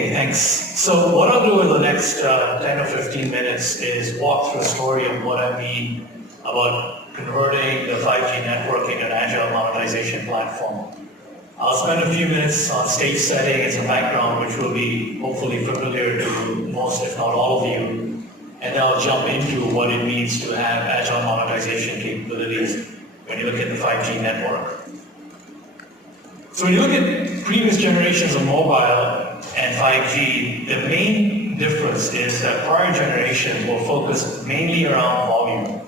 Okay, thanks. So what I'll do in the next 10 or 15 minutes is walk through a story of what I mean about converting the 5G network into an Agile Monetization platform. I'll spend a few minutes on stage setting and some background, which will be hopefully familiar to most, if not all of you. And then I'll jump into what it means to have Agile Monetization capabilities when you look at the 5G network. So when you look at previous generations of mobile and 5G, the main difference is that prior generations were focused mainly around volume.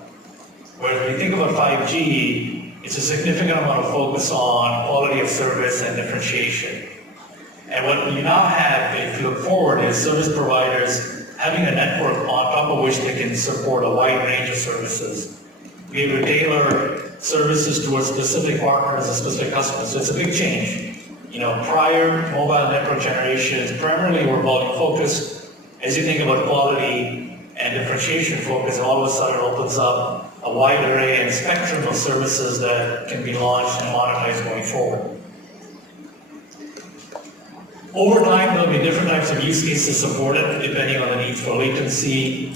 Whereas when you think about 5G, it's a significant amount of focus on quality of service and differentiation. And what you now have, if you look forward, is service providers having a network on top of which they can support a wide range of services. Be able to tailor services towards specific partners and specific customers. So it's a big change. You know, prior mobile network generations primarily were volume focused. As you think about quality and differentiation focus, all of a sudden it opens up a wide array and spectrum of services that can be launched and monetized going forward. Over time, there'll be different types of use cases supported depending on the needs for latency,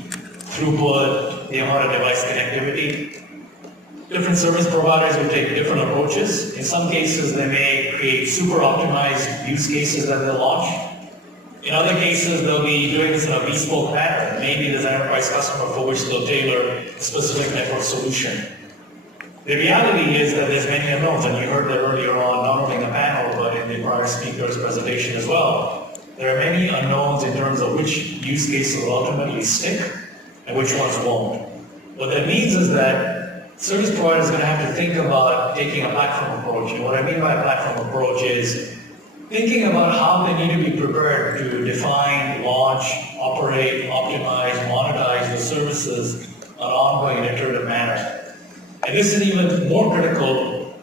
throughput, the amount of device connectivity. Different service providers will take different approaches. In some cases, they may create super optimized use cases that they'll launch. In other cases, they'll be doing this in a bespoke manner. Maybe there's an enterprise customer for which they'll tailor a specific network solution. The reality is that there's many unknowns, and you heard that earlier on, not only in the panel, but in the prior speaker's presentation as well. There are many unknowns in terms of which use cases will ultimately stick and which ones won't. What that means is that service providers are going to have to think about taking a platform approach. And what I mean by a platform approach is thinking about how they need to be prepared to define, launch, operate, optimize, monetize the services on an ongoing and iterative manner. And this is even more critical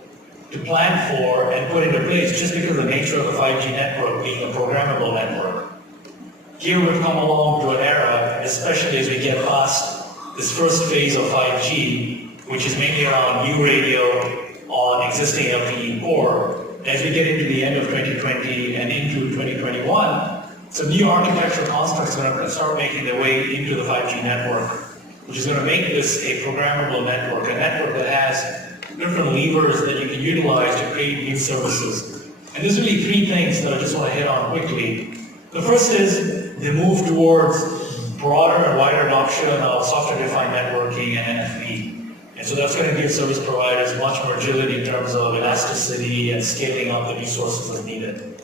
to plan for and put into place just because of the nature of the 5G network being a programmable network. Here we've come along to an era, especially as we get past this first phase of 5G, which is mainly around new radio on existing LTE core. As we get into the end of 2020 and into 2021, some new architectural constructs are going to start making their way into the 5G network, which is going to make this a programmable network, a network that has different levers that you can utilize to create new services. And there's really three things that I just want to hit on quickly. The first is the move towards broader and wider adoption of software-defined networking and NFV. And so that's going to give service providers much more agility in terms of elasticity and scaling up the resources as needed.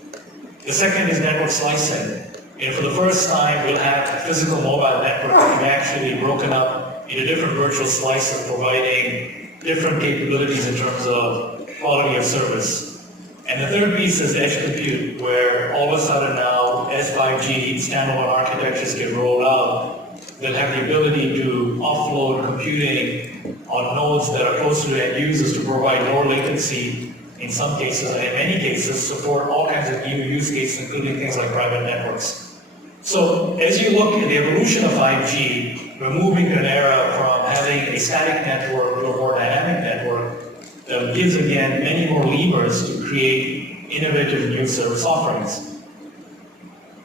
The second is network slicing. And for the first time, we'll have a physical mobile network that can actually be broken up into different virtual slices, providing different capabilities in terms of quality of service. And the third piece is edge compute, where all of a sudden now, as 5G standalone architectures get rolled out, they'll have the ability to offload computing on nodes that are close to end users to provide lower latency in some cases, and in many cases support all kinds of new use cases, including things like private networks. So as you look at the evolution of 5G, we're moving to an era from having a static network to a more dynamic network that gives, again, many more levers to create innovative new service offerings.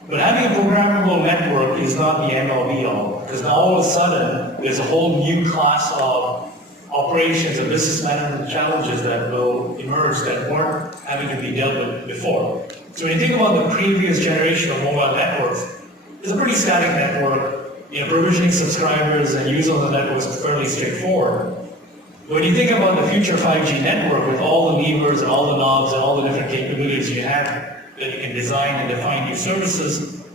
But having a programmable network is not the end-all be-all, because now all of a sudden there's a whole new class of operations and business management challenges that will emerge that weren't having to be dealt with before. So when you think about the previous generation of mobile networks, it's a pretty static network. You know, provisioning subscribers and use on the networks is fairly straightforward. When you think about the future 5G network with all the levers and all the knobs and all the different capabilities you have, that you can design and define new services,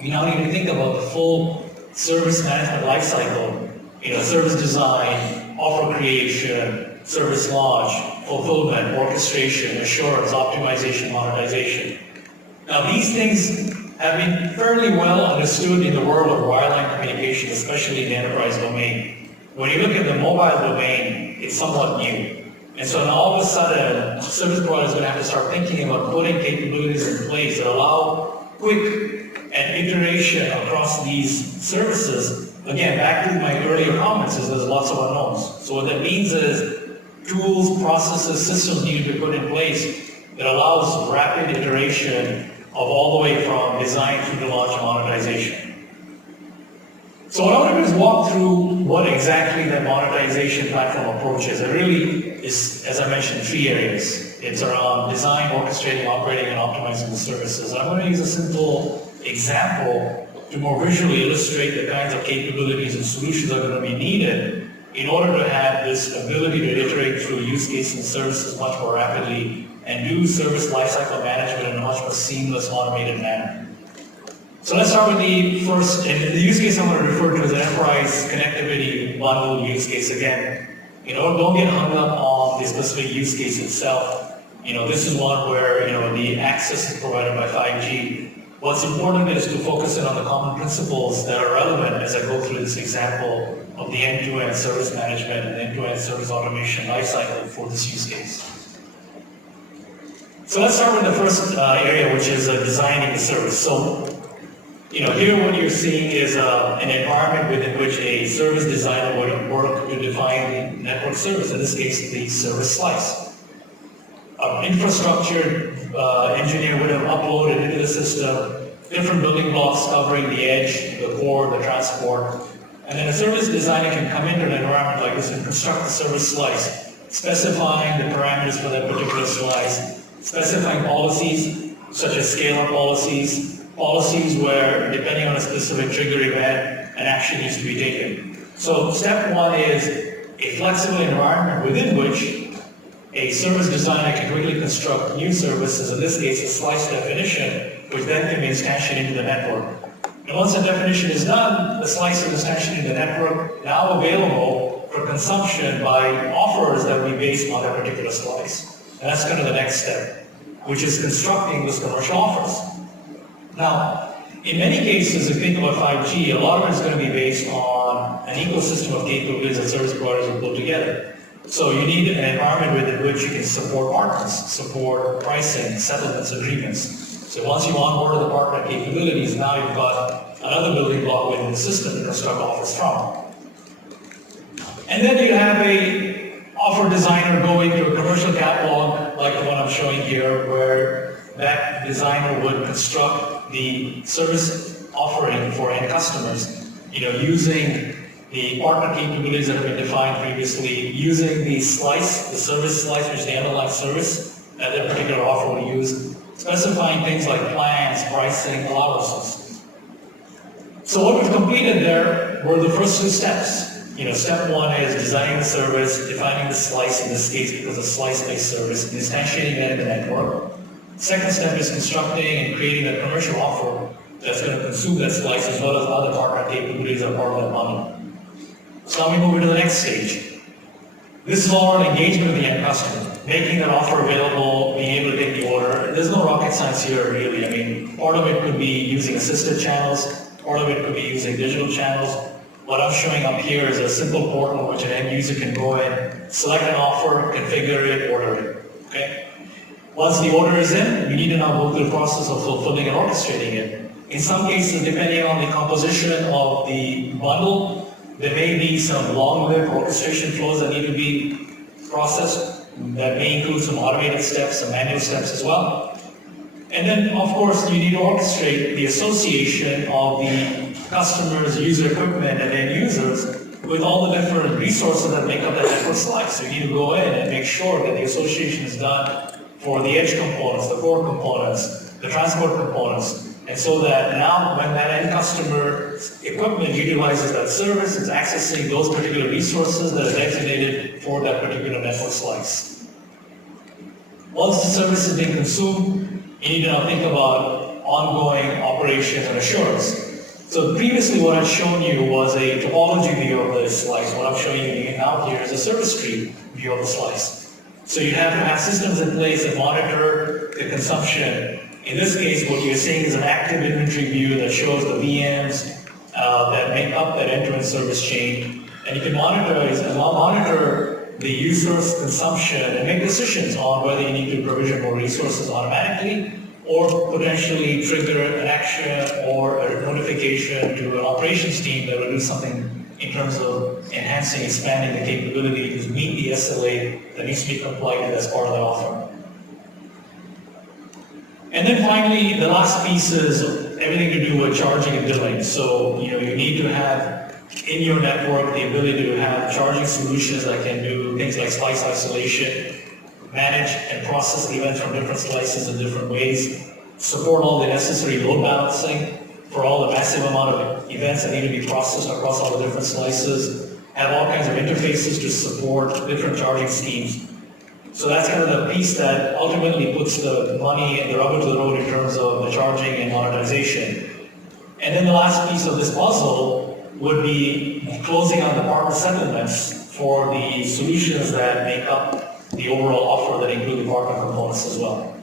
you now need to think about the full service management lifecycle. You know, service design, offer creation, service launch, fulfillment, orchestration, assurance, optimization, monetization. Now these things have been fairly well understood in the world of wireline communication, especially in the enterprise domain. When you look at the mobile domain, it's somewhat new. And so now all of a sudden, service providers are going to have to start thinking about putting capabilities in place that allow quick and iteration across these services. Again, back to my earlier comments, is there's lots of unknowns. So what that means is tools, processes, systems need to be put in place that allows rapid iteration of all the way from design through to launch and monetization. So what I want to do is walk through what exactly that monetization platform approach is. It really is, as I mentioned, 3 areas. It's around design, orchestrating, operating, and optimizing the services. I'm going to use a simple example to more visually illustrate the kinds of capabilities and solutions that are going to be needed in order to have this ability to iterate through use cases and services much more rapidly and do service lifecycle management in a much more seamless, automated manner. So let's start with the first, and the use case I'm going to refer to as an enterprise connectivity bundle use case again. Don't get hung up on the specific use case itself. This is one where, the access is provided by 5G. What's important is to focus in on the common principles that are relevant as I go through this example of the end-to-end service management and end-to-end service automation lifecycle for this use case. So let's start with the first area, which is designing the service. So, here what you're seeing is an environment within which a service designer would work to define the network service, in this case, the service slice. An infrastructure engineer would have uploaded into the system different building blocks covering the edge, the core, the transport, and then a service designer can come into an environment like this and construct the service slice, specifying the parameters for that particular slice, specifying policies such as scale-up policies where, depending on a specific trigger event, an action needs to be taken. So step 1 is a flexible environment within which a service designer can quickly construct new services, in this case a slice definition, which then can be instantiated into the network. And once the definition is done, the slice is instantiated into the network, now available for consumption by offers that will be based on that particular slice. And that's kind of the next step, which is constructing those commercial offers. Now, in many cases, if you think about 5G, a lot of it is going to be based on an ecosystem of capabilities that service providers will put together. So you need an environment within which you can support partners, support pricing, settlements, agreements. So once you onboard the partner capabilities, now you've got another building block within the system to construct offers from. And then you have a offer designer go into a commercial catalog like the one I'm showing here, where that designer would construct the service offering for end customers, using the partner capabilities that have been defined previously, using the slice, the service slice, which is the underlying service that that particular offer will use, specifying things like plans, pricing, allowances. So what we've completed there were the first 2 steps. Step 1 is designing the service, defining the slice in this case because it's a slice-based service, and instantiating that in the network. Second step is constructing and creating a commercial offer that's going to consume that slice as well as other partner capabilities that are part of that bundle. So now we move into the next stage. This is all around engagement with the end customer, making that offer available, being able to take the order. There's no rocket science here, really. I mean, part of it could be using assisted channels, part of it could be using digital channels. What I'm showing up here is a simple portal in which an end user can go in, select an offer, configure it, order it. Okay? Once the order is in, you need to now go through the process of fulfilling and orchestrating it. In some cases, depending on the composition of the bundle, there may be some long-lived orchestration flows that need to be processed. That may include some automated steps, some manual steps as well. And then, of course, you need to orchestrate the association of the customer's user equipment and end users with all the different resources that make up that network slice. So you need to go in and make sure that the association is done for the edge components, the core components, the transport components, and so that now when that end customer's equipment utilizes that service, it's accessing those particular resources that are designated for that particular network slice. Once the service is being consumed, you need to now think about ongoing operations and assurance. So previously what I've shown you was a topology view of the slice. What I'm showing you now here is a service tree view of the slice. So you have to have systems in place that monitor the consumption. In this case, what you're seeing is an active inventory view that shows the VMs that make up that end-to-end service chain. And you can monitor the user's consumption and make decisions on whether you need to provision more resources automatically or potentially trigger an action or a notification to an operations team that will do something in terms of enhancing, expanding the capability to meet the SLA that needs to be complied with as part of that offer. And then finally, the last piece is everything to do with charging and billing. So, you need to have in your network the ability to have charging solutions that can do things like slice isolation, manage and process events from different slices in different ways, support all the necessary load balancing for all the massive amount of events that need to be processed across all the different slices, have all kinds of interfaces to support different charging schemes. So that's kind of the piece that ultimately puts the money and the rubber to the road in terms of the charging and monetization. And then the last piece of this puzzle would be closing on the partner settlements for the solutions that make up the overall offer that include the partner components as well.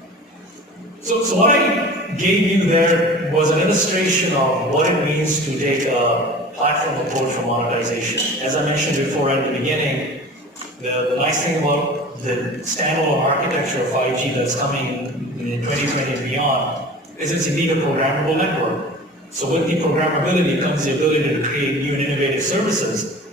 So what I gave you there was an illustration of what it means to take a platform approach for monetization. As I mentioned before at the beginning, the nice thing about the standalone architecture of 5G that's coming in 2020 and beyond is it's indeed a programmable network. So with the programmability comes the ability to create new and innovative services.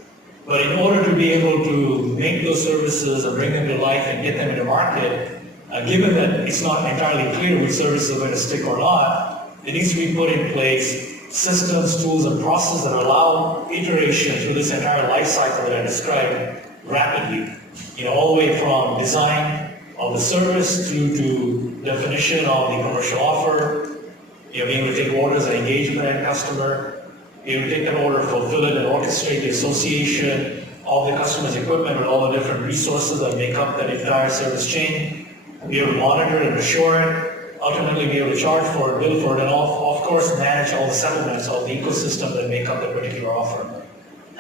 But in order to be able to make those services and bring them to life and get them into market, given that it's not entirely clear which services are going to stick or not, it needs to be put in place systems, tools, and processes that allow iteration through this entire life cycle that I described rapidly. All the way from design of the service through to definition of the commercial offer, being able to take orders and engage with the end customer, being able to take that order, fulfill it, and orchestrate the association of the customer's equipment with all the different resources that make up that entire service chain, be able to monitor it and assure it, ultimately be able to charge for it, bill for it, and of course manage all the settlements of the ecosystem that make up that particular offer.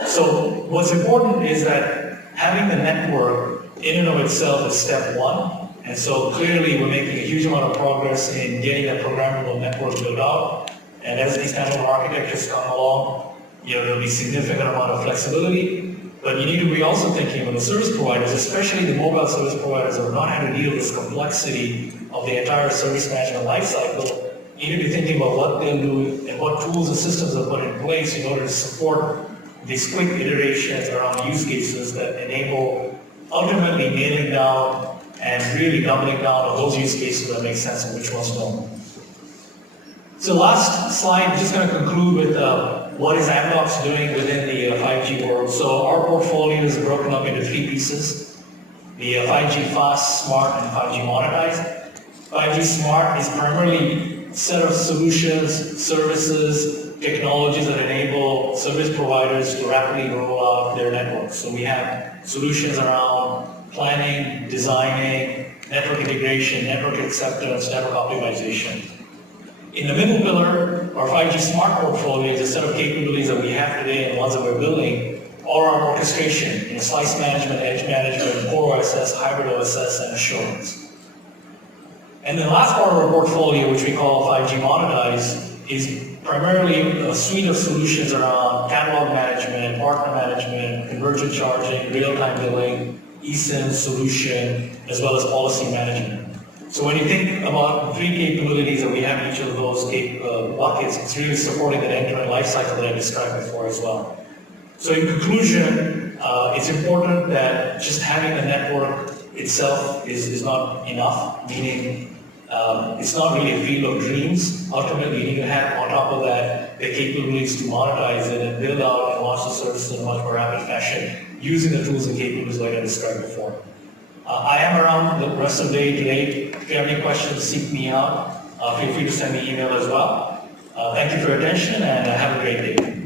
So what's important is that having the network in and of itself is step one. And so clearly we're making a huge amount of progress in getting that programmable network built out. And as these standalone architectures come along, there'll be significant amount of flexibility. But you need to be also thinking about the service providers, especially the mobile service providers that have not had to deal with this complexity of the entire service management lifecycle. You need to be thinking about what they'll do and what tools and systems they'll put in place in order to support these quick iterations around use cases that enable ultimately nailing down and really doubling down on those use cases that make sense and which ones don't. So last slide, I'm just going to conclude with what is Amdocs doing within the 5G world. So our portfolio is broken up into three pieces: the 5G Fast, Smart, and 5G Monetized. 5G Smart is primarily a set of solutions, services, technologies that enable service providers to rapidly roll out their networks. So we have solutions around planning, designing, network integration, network acceptance, network optimization. In the middle pillar, our 5G Smart portfolio is a set of capabilities that we have today and ones that we're building, or our orchestration, slice management, edge management, core OSS, hybrid OSS, and assurance. And the last part of our portfolio, which we call 5G Monetized, is primarily a suite of solutions around catalog management, partner management, convergent charging, real-time billing, eSIM solution, as well as policy management. So when you think about three capabilities that we have in each of those buckets, it's really supporting that end-to-end life cycle that I described before as well. So in conclusion, it's important that just having the network itself is not enough, meaning it's not really a field of dreams. Ultimately, you need to have on top of that the capabilities to monetize it and build out and launch the services in a much more rapid fashion using the tools and capabilities like I described before. I am around the rest of the day today. If you have any questions, seek me out. Feel free to send me an email as well. Thank you for your attention and have a great day.